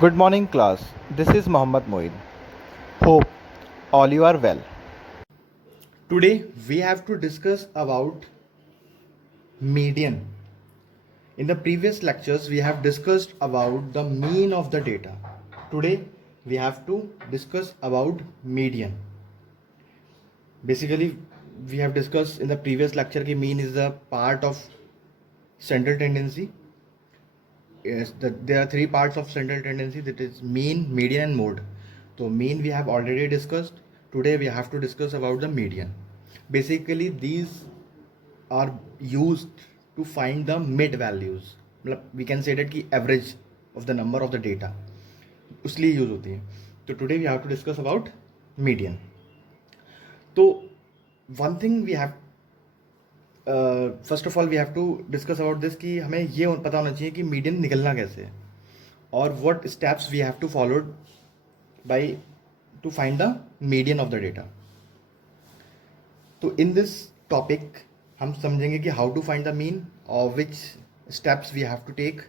Good morning, class. This is Mohammad Moin. Hope all you are well. Today we have to discuss about median. In the previous lectures we have discussed about the mean of the data. Today we have to discuss about median. Basically we have discussed in the previous lecture that mean is a part of central tendency. Yes, there are three parts of central tendency, that is mean, median and mode. So mean we have already discussed. Today we have to discuss about the median. Basically these are used to find the mid values. We can say that ki average of the number of the data उसलिए use होती है. तो today we have to discuss about median. तो one thing we have first of all we have to discuss about this कि हमें ये पता होना चाहिए कि मीडियन निकलना कैसे है और what steps we have to followed by to find the median of the data. तो इन दिस टॉपिक हम समझेंगे कि how to find the mean और which steps we have to take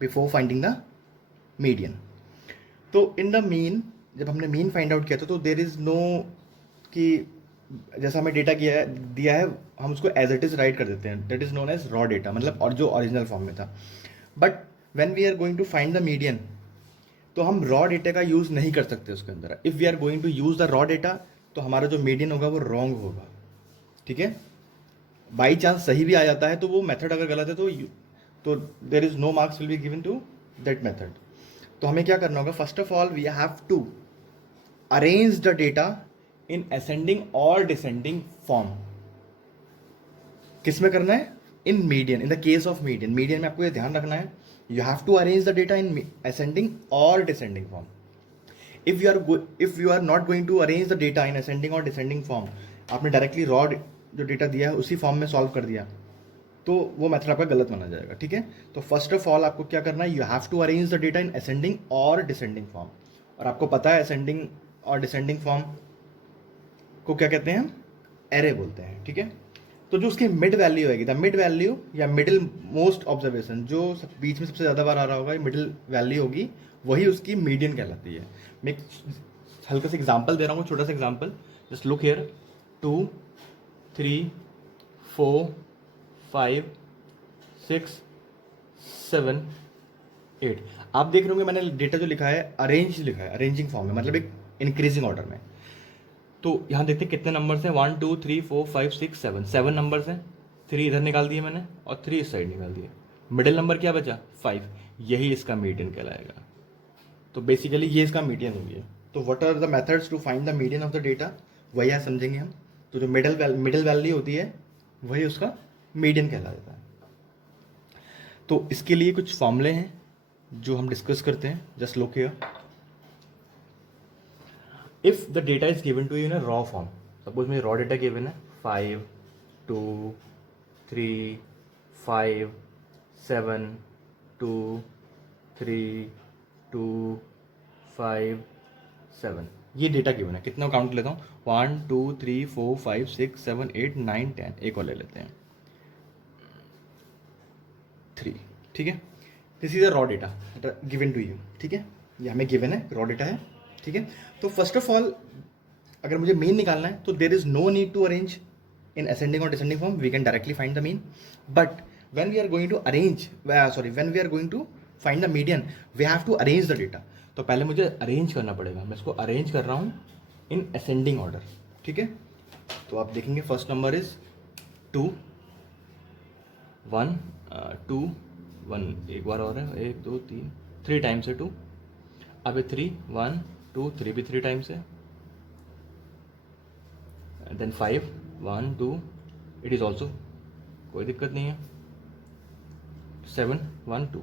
before finding the median. तो in the mean जब हमने mean find out किया था तो देर इज़ नो कि जैसा हमें डेटा दिया है हम उसको एज इट इज़ राइट कर देते हैं. That is known as raw data, मतलब और जो ओरिजिनल फॉर्म में था. But when we are going to find the median तो हम रॉ डेटा का यूज़ नहीं कर सकते उसके अंदर. If we are going to use the raw data तो हमारा जो मीडियन होगा वो रॉन्ग होगा. ठीक है, बाई चांस सही भी आ जाता है तो वो मेथड अगर गलत है तो there is no marks will be given to that method. तो हमें क्या करना होगा, first of all we have to arrange the data in ascending और डिसेंडिंग फॉर्म. किस में करना है? In median. In the case of median, median में आपको ये ध्यान रखना है you have to arrange the data in ascending और descending form. if you are not going to arrange the data in ascending or descending form, आपने directly raw जो data दिया है उसी फॉर्म में सॉल्व कर दिया तो वो मेथड आपका गलत माना जाएगा. ठीक है, तो फर्स्ट ऑफ ऑल आपको क्या करना है, you have to arrange the data in ascending और डिसेंडिंग फॉर्म. और आपको पता है असेंडिंग और डिसेंडिंग फॉर्म को क्या कहते हैं, हम एरे बोलते हैं. ठीक है, तो जो उसकी मिड वैल्यू आएगी, द मिड वैल्यू या मिडिल मोस्ट ऑब्जर्वेशन, जो बीच में सबसे ज़्यादा बार आ रहा होगा, मिडिल वैल्यू होगी, वही उसकी मीडियन कहलाती है. मैं एक हल्का सा एग्जांपल दे रहा हूँ, छोटा सा एग्जांपल. Just look here, 2 3 4 5 6 7 8. आप देख रहे होंगे मैंने डेटा जो लिखा है अरेंज लिखा है, अरेंजिंग फॉर्म में, मतलब एक इंक्रीजिंग ऑर्डर में. तो यहाँ देखते हैं कितने नंबर्स हैं, 1 2 3 4 5 6 7 नंबर्स हैं. 3 इधर निकाल दिए मैंने और 3 इस साइड निकाल दिए. मिडिल नंबर क्या बचा? 5. यही इसका मीडियन कहलाएगा. तो बेसिकली ये इसका मीडियन हो गया. तो what are the methods to find the median of the data, वही आज समझेंगे हम. तो जो मिडिल वैल्यू होती है वही उसका मीडियन कहला जाता है. तो इसके लिए कुछ फॉर्मूले हैं जो हम डिस्कस करते हैं. Just look here, if the data is given to you in a raw form, suppose मुझे रॉ डेटा गिवन है 5 2 3 5 7 2 3 2 5 7, ये डेटा गिवन है. कितना काउंट लेता हूँ, 1 2 3 4 5 6 7 8 9 10. एक और ले लेते हैं 3. ठीक है, this is a raw data given to you. ठीक है, ये हमें गिवन है, रॉ डेटा है. ठीक है, तो फर्स्ट ऑफ ऑल अगर मुझे मीन निकालना है तो there is no need to arrange in ascending और descending form, we can directly find the mean. But when we are going to when we are going to find the median, we have to arrange the data. तो पहले मुझे arrange करना पड़ेगा. मैं इसको arrange कर रहा हूँ इन असेंडिंग ऑर्डर. ठीक है, तो आप देखेंगे फर्स्ट नंबर इज 2 1 2 1, एक बार और है, 1 2 3 3 टाइम्स है 2. अब 3 1 2 3 भी 3 टाइम्स है. देन 5 1 2, इट इज़ ऑल्सो, कोई दिक्कत नहीं है. 7 1 2,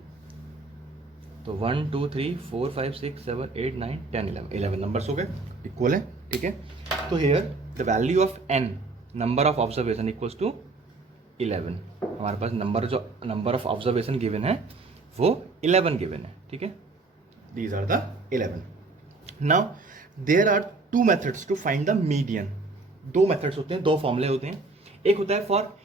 तो 1 2 3 4 5 6 7 8 9 10 11 नंबर्स हो गए, इक्वल है. ठीक है, तो here the value of n, number of observation, equals to 11. हमारे पास नंबर ऑफ ऑब्जर्वेशन गिवन है वो 11 गिवन है. ठीक है, these are the 11. Now there are 2 methods to find the median. 2 methods होते हैं, 2 फॉर्मूले होते हैं. एक होता है फॉर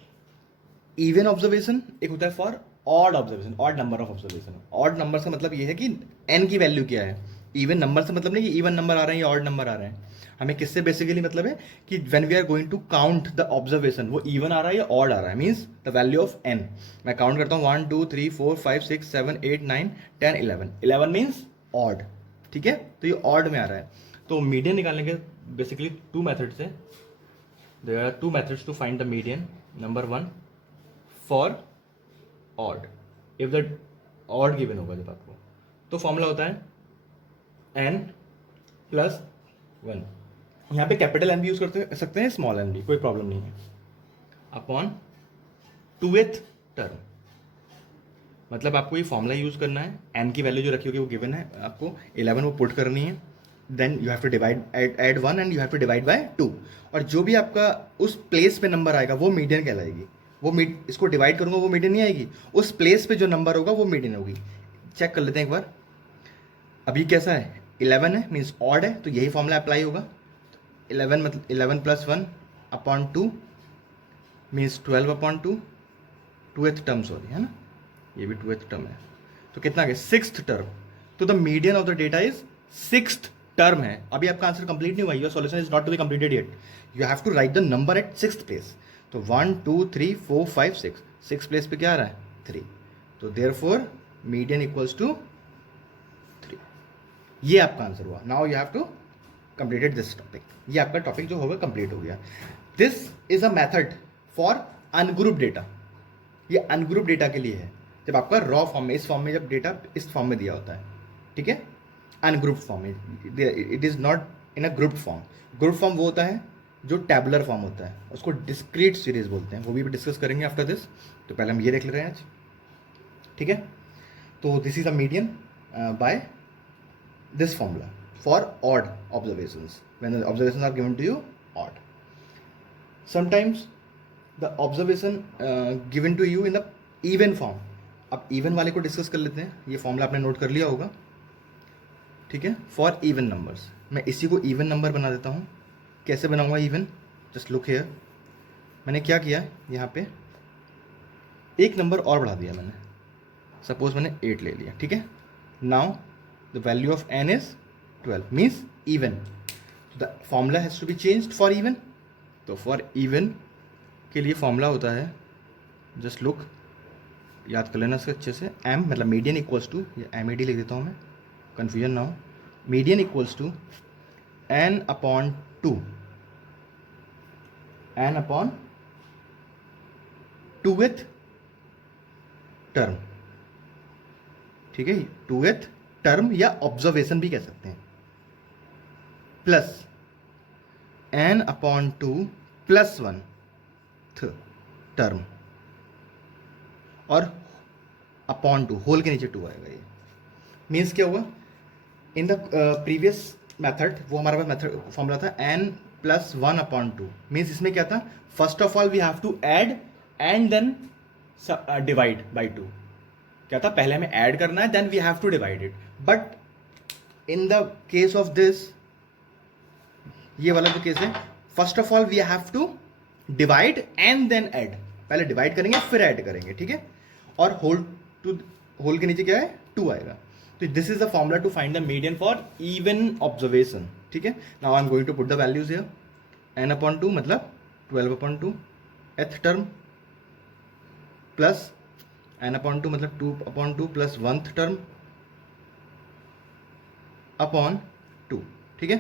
इवन ऑब्जर्वेशन, एक होता है for odd observation, odd number of observation. Odd number से मतलब ये है कि एन की वैल्यू क्या है। इवन नंबर से मतलब नहीं कि इवन नंबर आ रहे हैं या ऑड नंबर आ रहे हैं। हमें किससे बेसिकली मतलब है कि when we are going to count the observation वो इवन आ रहा है या ऑड आ रहा है, means the value of N. मैं काउंट करता हूँ 1 2 3 4 5 6 7 8 9 10 11, 11 मीन्स ऑड, ठीक है, तो ये ऑड में आ रहा है। तो मीडियन निकालने के बेसिकली टू मेथड्स है, there are two methods to find the median. Number one, for odd, if the odd given होगा जब आपको, तो फॉर्मूला होता है एन प्लस वन। यहाँ पे कैपिटल एन भी यूज करते सकते हैं, स्मॉल एन भी, कोई प्रॉब्लम नहीं है, अपॉन टूवेथ टर्म। मतलब आपको ये फॉर्मूला यूज करना है, एन की वैल्यू जो रखी होगी वो गिवन है आपको 11, वो पुट करनी है, then you have to divide add 1 and you have to divide by 2, और जो भी आपका उस प्लेस पे नंबर आएगा वो मीडियन कहलाएगी। वो इसको डिवाइड करूंगा वो मीडियन नहीं आएगी, उस प्लेस पे जो नंबर होगा वो मीडियन होगी। चेक कर लेते हैं एक बार। अभी कैसा है, 11 है मीन्स ऑड है, तो यही फॉर्मूला अप्लाई होगा। 11 मतलब 11 प्लस 1 अपॉन 2 मीन्स 12 अपॉन 2, टूएथ टर्म सॉरी, है ना, ये भी टूएथ टर्म है, तो कितना गया, सिक्स्थ टर्म। तो the median of the data is sixth term है। अभी आपका आंसर कंप्लीट नहीं हुआ, your solution is not to be completed yet, you have to write the number at sixth place. तो 1 2 3 4 5 6, सिक्स प्लेस पे क्या आ रहा है 3, तो देयरफॉर मीडियन इक्वल्स टू 3। ये आपका आंसर हुआ। Now you have to completed this topic, ये आपका टॉपिक जो होगा कंप्लीट हो गया। This is a method for ungroup data, ये अनग्रुप डेटा के लिए है, जब आपका रॉ फॉर्म में, इस फॉर्म में जब डेटा इस फॉर्म में दिया होता है, ठीक है, अनग्रुप फॉर्म में, it is not in a group form. Group form वो होता है जो टैबुलर फॉर्म होता है, उसको डिस्क्रीट सीरीज बोलते हैं, वो भी डिस्कस करेंगे आफ्टर दिस। तो पहले हम ये देख ले रहे हैं आज, ठीक है। तो this is a median by this formula for odd observations, when the observations are given to you odd. Sometimes the observation given to you in the even form. अब even वाले को डिस्कस कर लेते हैं, ये फॉर्मूला आपने note कर लिया होगा, ठीक है, फॉर इवन नंबर्स। मैं इसी को इवन नंबर बना देता हूँ। कैसे बनाऊंगा इवन, जस्ट लुक हियर। मैंने क्या किया, यहाँ पे एक नंबर और बढ़ा दिया मैंने, सपोज मैंने 8 ले लिया, ठीक है। Now the value of n is 12 means even, so the formula has to be changed for even। तो for even के लिए फॉर्मूला होता है, जस्ट लुक, याद कर लेना इसके अच्छे से, m मतलब मीडियन इक्वल्स टू, या MED लिख देता हूँ मैं, कन्फ्यूजन ना हो, median equals to n upon 2, n upon टूवेथ टर्म, ठीक है, टूवेथ टर्म या ऑब्जर्वेशन भी कह सकते हैं, plus n upon 2 plus 1 term, और अपॉन 2, होल के नीचे 2 आएगा। ये मीन्स क्या होगा, इन द प्रीवियस मेथड वो हमारे पास मेथड फॉर्मूला था n प्लस 1 अपॉन 2, मीन्स इसमें क्या था, first of all we have to add and then divide by 2। क्या था, पहले हमें ऐड करना है, then we have to divide it. But in the case of this, ये वाला जो केस है, first of all we have to divide and then add, पहले डिवाइड करेंगे फिर ऐड करेंगे, ठीक है। और होल के नीचे क्या है, 2 आएगा। तो this is the formula to find the median for even observation, ठीक है। Now I am going to put the values here, n upon 2 मतलब 12 upon 2 th term, plus n upon 2 मतलब 2 upon 2 plus 1th term upon 2, ठीक है।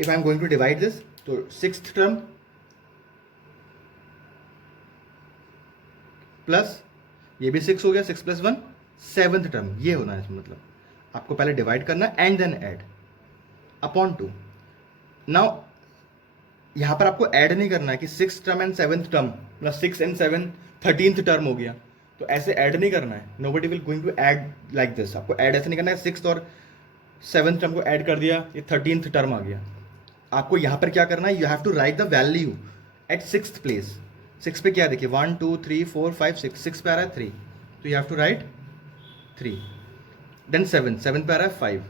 If I am going to divide this, तो 6th term plus ये भी 6 हो गया, 6 plus 1 7th term, ये होना है इसमें, मतलब आपको पहले डिवाइड करना है and then add upon 2। Now यहां पर आपको ऐड नहीं करना है कि 6th term and 7th term plus 6 and 7 13th term हो गया, तो ऐसे ऐड नहीं करना है। Nobody will going to add like this, आपको ऐड ऐसे नहीं करना है, 6th और 7th टर्म को ऐड कर दिया, ये 13th टर्म आ गया। आपको यहाँ पर क्या करना है, you have to write the value at 6th place. 6 पे क्या देखिए, 1 2 3 4 5 6, 6 पे आ रहा है 3, तो you have to write 3, then 7 पे आ रहा है 5,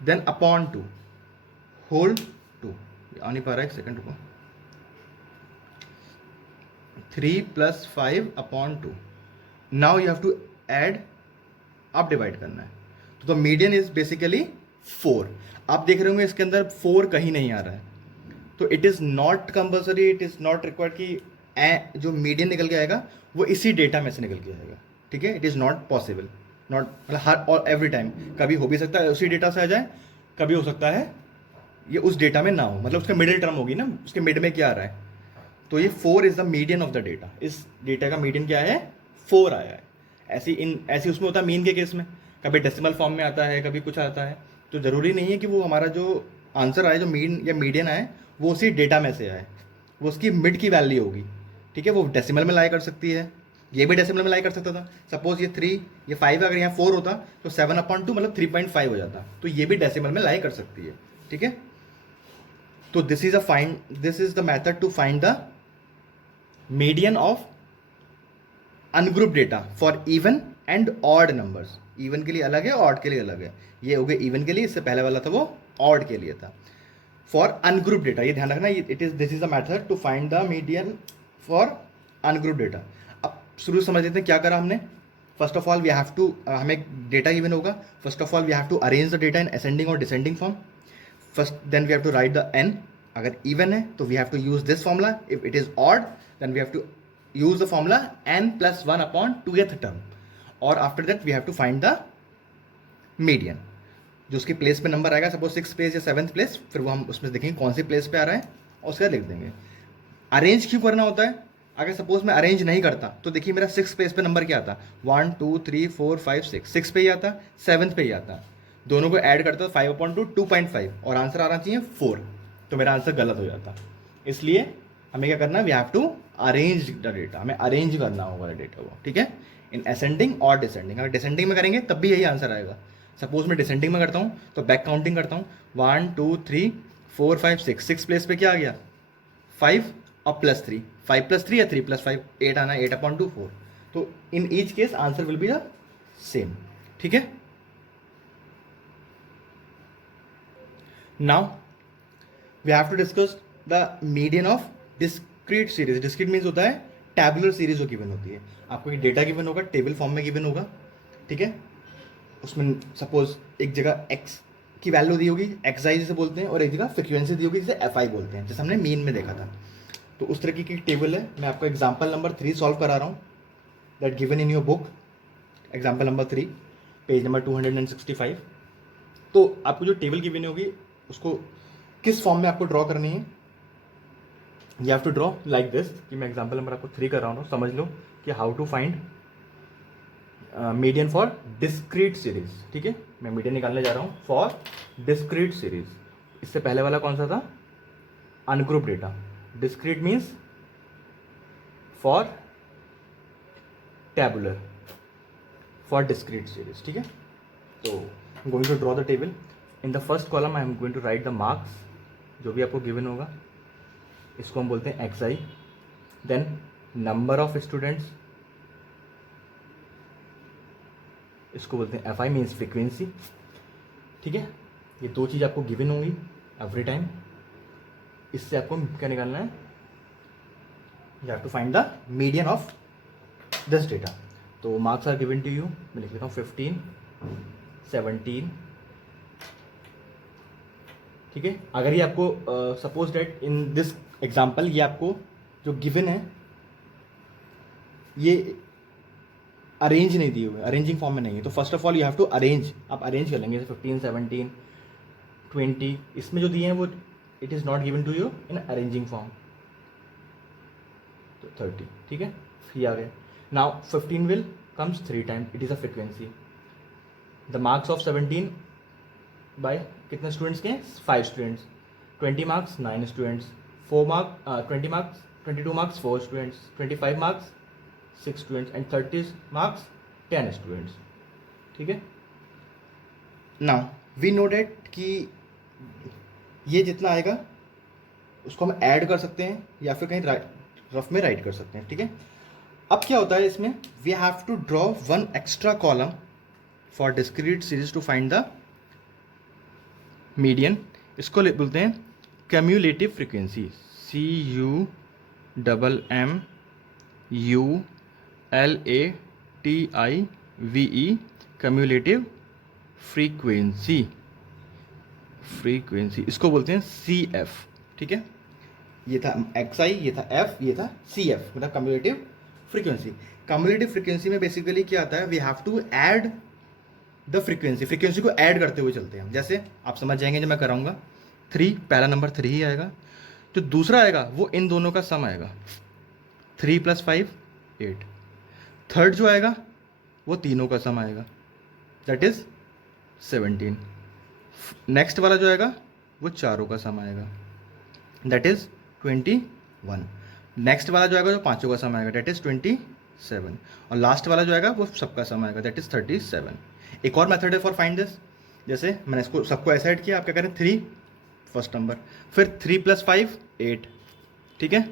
देन अपॉन 2 होल 2, आ नहीं पा रहा है, एक सेकंड रुको, 3 plus 5 upon 2, now you have to add, आप डिवाइड करना है। तो द मीडियन इज बेसिकली 4। आप देख रहे होंगे इसके अंदर 4 कहीं नहीं आ रहा है, तो it is not compulsory, it is not required कि जो मीडियन निकल के आएगा वो इसी डेटा में से निकल के आएगा, ठीक है। It is not possible, not मतलब हर और एवरी टाइम, कभी हो भी सकता है उसी डेटा से आ जाए, कभी हो सकता है ये उस डेटा में ना हो, मतलब उसका मिडिल टर्म होगी ना, उसके मिड में क्या आ रहा है। तो ये 4 is the median of the data, इस डेटा का मीडियन क्या है, 4 आया है। ऐसी उसमें होता है मीन के केस में, कभी डेसिमल फॉर्म में आता है, कभी कुछ आता है। तो ज़रूरी नहीं है कि वो हमारा जो आंसर आए, जो मीन या मीडियन आए, वो उसी डेटा में से आए, वो उसकी मिड की वैल्यू होगी, ठीक है। वो डेसिमल में लाई कर सकती है, ये भी डेसिमल में लाई कर सकता था। सपोज ये 3, ये 5, अगर यहाँ 4 होता तो 7/2 मतलब 3.5 हो जाता, तो ये भी डेसिमल में लाई कर सकती है, ठीक है। तो this is the method to find the median of ungroup data for even and odd numbers. Even के लिए अलग है, ऑड के लिए अलग है। ये हो गया इवन के लिए, इससे पहले वाला था वो ऑड के लिए था। फॉर अनग्रुप डेटा, ये ध्यान रखना, this is the method to find the median for ungroup data. अब शुरू समझ लेते हैं क्या करा हमने। First of all we have to, हमें डेटा गिवन होगा, first of all we have to arrange the data in ascending और descending form. First then we have to write the n, अगर इवन है तो we have to use this formula, if it is odd then we have to use the formula n plus 1 upon 2th term, और after that we have to find the median। जो उसकी place पे number आएगा, suppose 6th place या 7th place, फिर वो हम उसमें देखेंगे कौन सी प्लेस पे आ रहा है और उसका लिख देंगे। अरेंज क्यों करना होता है, अगर सपोज मैं अरेंज नहीं करता तो देखिए मेरा 6th प्लेस पे नंबर क्या आता, 1 2 3 4 5 6 पे ही आता, 7th पे ही आता, दोनों को ऐड करता 5/2 2.5 और आंसर आना चाहिए 4, तो मेरा आंसर गलत हो जाता। इसलिए हमें क्या करना है, we have to arrange the data, हमें अरेंज करना होगा डेटा को, ठीक है, इन असेंडिंग और डिसेंडिंग। अगर डिसेंडिंग में करेंगे तब भी यही आंसर आएगा। सपोज मैं डिसेंडिंग में करता हूँ तो बैक काउंटिंग करता हूँ, 1 2 3 4 5 6 प्लेस पे क्या आ गया 5 और +3, 5 + 3 या 3 + 5 8 आना, 8/2 4। तो in each case answer will be the same, ठीक है। Now we have to discuss the median of discrete series. Discrete means होता है टैबुलर सीरीज जो गिवन होती है। आपको एक डेटा गिवन होगा, टेबल फॉर्म में गिवन होगा, ठीक है। उसमें सपोज एक जगह x की वैल्यू दी होगी, xi जिसे बोलते हैं, और एक जगह फ्रिक्वेंसी दी होगी जिसे fi बोलते हैं, जैसे हमने मीन में देखा था। तो उस तरह की टेबल है। मैं आपको एग्जाम्पल नंबर 3 सॉल्व करा रहा हूँ, that given in your book, example number 3 page number 265। तो आपको जो टेबल गिवन होगी उसको किस फॉर्म में आपको ड्रॉ करनी है, you have to draw like this, कि मैं एग्जाम्पल नंबर आपको 3 कर रहा हूँ, समझ लो कि how to find median for discrete series, ठीक है। मैं मीडियन निकालने जा रहा हूँ फॉर डिस्क्रीट सीरीज। इससे पहले वाला कौन सा था, ungroup data. Discrete means for tabular, for discrete series, ठीक है। तो going to draw the table. In the first column I am going to write the marks, जो भी आपको गिवन होगा, इसको हम बोलते हैं xi। Then number of students, इसको बोलते हैं fi मीन्स फ्रीक्वेंसी, ठीक है। ये दो चीज़ आपको गिवन होंगी एवरी टाइम। इससे आपको क्या निकालना है, you have to find the median of this data. तो marks are given to you, मैं लिख लेता हूँ 15 17, ठीक है। अगर ये आपको suppose date in this example, ये आपको जो गिवन है ये अरेंज नहीं दिए हुए, अरेंजिंग फॉर्म में नहीं है, तो first of all you have to arrange. आप अरेंज कर लेंगे, जैसे 15 17 20, इसमें जो दिए हैं वो it is not given to you in arranging form, तो 30, ठीक है। ये आ गया। Now 15 will comes 3 time, it is a frequency. The marks of 17 by कितने स्टूडेंट्स के, 5 students. 20 marks 9 students, 20 marks 22 marks 4 students, 25 marks 6 students and 30 marks 10 students, ठीक है। नाउ वी नो डेट कि ये जितना आएगा उसको हम ऐड कर सकते हैं या फिर कहीं रफ में राइट कर सकते हैं, ठीक है। अब क्या होता है इसमें, we have to draw one extra column for discrete series to find the median. इसको बोलते हैं cumulative frequency, CUMMULATIVE TIVE cumulative frequency, इसको बोलते हैं CF, ठीक है। ये था XI, ये था F, ये था CF, मतलब कम्युलेटिव फ्रीक्वेंसी। कम्युलेटिव फ्रीक्वेंसी में बेसिकली क्या आता है, we have to add the frequency को ऐड करते हुए चलते हैं। जैसे आप समझ जाएंगे जब मैं कराऊंगा, 3 पहला नंबर 3 ही आएगा, जो दूसरा आएगा वो इन दोनों का सम आएगा, 3 + 5 8। थर्ड जो आएगा वो तीनों का सम आएगा, दैट इज 17। नेक्स्ट वाला जो आएगा वो चारों का सम आएगा, दैट इज 21। नेक्स्ट वाला जो आएगा जो पांचों का सम आएगा, दैट इज 27। और लास्ट वाला जो आएगा वो सबका सम आएगा, दैट इज 37। एक और मेथड है फॉर फाइंड दिस, जैसे मैंने इसको सबको ऐसा ऐड किया, आप क्या करें, 3 फर्स्ट नंबर, फिर 3 + 5 8, ठीक है,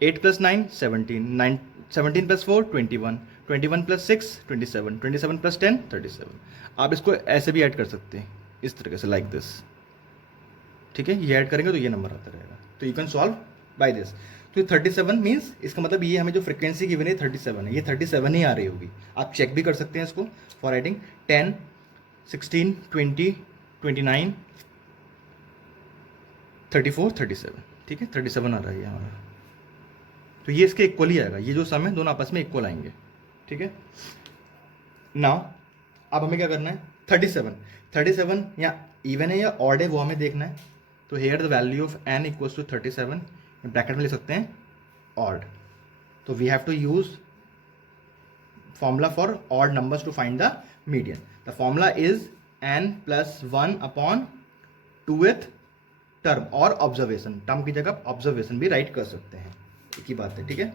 8 + 9 17, 17 + 4 21, 21 + 6 27, 27 + 10 37। आप इसको ऐसे भी ऐड कर सकते हैं, इस तरीके से, लाइक दिस, ठीक है। ये ऐड करेंगे तो ये नंबर आता रहेगा, तो you can solve by this. तो 37 मीन्स इसका मतलब ये हमें जो फ्रीक्वेंसी गिवन है 37 है, ये 37 ही आ रही होगी। आप चेक भी कर सकते हैं इसको फॉर एडिंग 10 16 20 29 34 37, ठीक है, 37 आ रहा है ये हमारा। तो ये इसके इक्वल ही आएगा, ये जो सम है दोनों आपस में इक्वल आएंगे, ठीक है। नाउ अब हमें क्या करना है, 37 या इवन है या ऑड है वो हमें देखना है। तो here the value of n equals to 37, bracket में लिख सकते हैं ऑड। तो we have to use formula for odd numbers to find the median. The formula is n + 1 2th term और ऑब्जर्वेशन, टर्म की जगह ऑब्जर्वेशन भी राइट कर सकते हैं, एक ही बात है, ठीक है।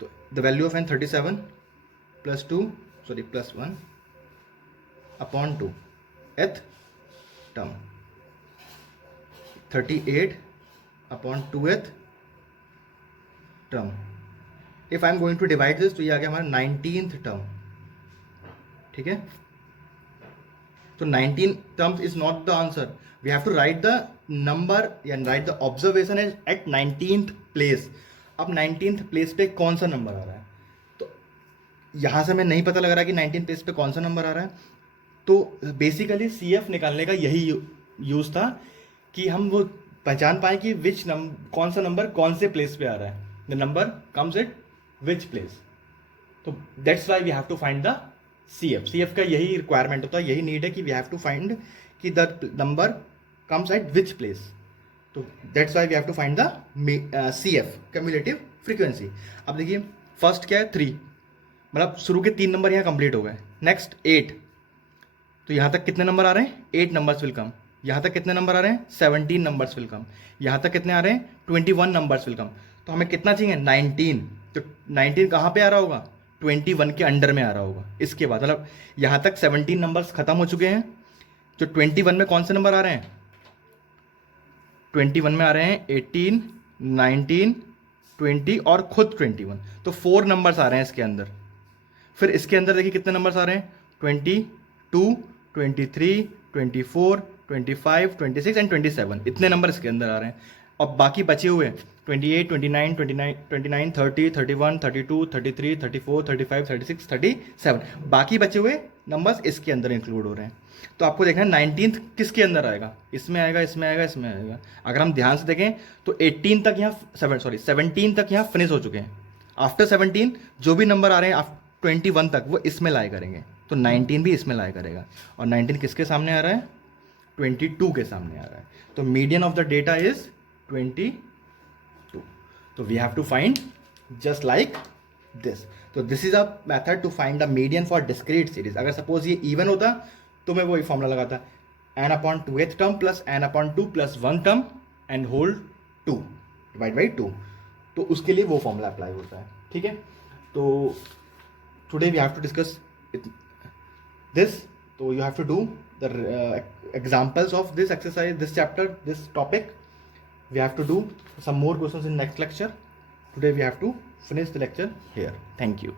तो the value of n 37 + 1 upon 2th term, 38 upon 2th term. If I am going to divide this, तो ये आ गया हमारा 19th टर्म, ठीक है। तो 19 terms is not the answer, we have to write the number या write the observation at 19th place. अब 19th प्लेस पे कौन सा नंबर आ रहा है, तो यहां से हमें नहीं पता लग रहा है कि 19th प्लेस पे कौन सा नंबर आ रहा है। तो बेसिकली CF निकालने का यही यूज था कि हम वो पहचान पाए कि कौन सा नंबर कौन से प्लेस पे आ रहा है, the number comes at which place. तो that's why we have to find the CF का यही रिक्वायरमेंट होता है, यही नीड है कि वी हैव टू फाइंड कि the number comes at which place. तो that's why we have to find the CF cumulative frequency. अब देखिए फर्स्ट क्या है 3, मतलब शुरू के 3 नंबर यहाँ कंप्लीट हो गए। नेक्स्ट 8, तो यहाँ तक कितने नंबर आ रहे हैं, 8 नंबर्स विल कम। यहाँ तक कितने नंबर आ रहे हैं, 17 नंबर्स विल कम। यहाँ तक कितने आ रहे हैं, 21 नंबर्स विल कम। तो हमें कितना चाहिए, 19। तो 19 कहाँ पे आ रहा होगा, 21 के अंडर में आ रहा होगा। इसके बाद मतलब यहाँ तक 17 नंबर्स खत्म हो चुके हैं, जो 21 में कौन से नंबर आ रहे हैं, 21 में आ रहे हैं 18 19 20 और खुद 21। तो 4 नंबर्स आ रहे हैं इसके अंदर। फिर इसके अंदर देखिए कितने नंबर्स आ रहे हैं, 22 23 24 25 26 एंड 27, इतने नंबर इसके अंदर आ रहे हैं। और बाकी बचे हुए 28 29 29 30 31 32 33 34 35 36 37, बाकी बचे हुए नंबर्स इसके अंदर इंक्लूड हो रहे हैं। तो आपको देखना है 19th किसके अंदर आएगा, इसमें आएगा, इसमें आएगा, इसमें आएगा। अगर हम ध्यान से देखें तो 17 तक यहाँ फिनिश हो चुके हैं। आफ्टर 17 जो भी नंबर आ रहे हैं 21 तक वो इसमें लाए करेंगे, तो 19 भी इसमें लाए करेगा। और 19 किसके सामने आ रहा है, 22 के सामने आ रहा है। तो median of the data is 22। तो we have to find just like this. तो this is a method to find the median for discrete series. अगर सपोज ये इवन होता तो मैं वही फॉर्मूला लगाता, n/2th term plus n/2 plus 1 term and whole 2 divide by 2। तो उसके लिए वो फॉर्मूला अप्लाई होता है, ठीक है। तो today we have to discuss this, so you have to do the examples of this exercise, this chapter, this topic. We have to do some more questions in next lecture. Today we have to finish the lecture here. Thank you.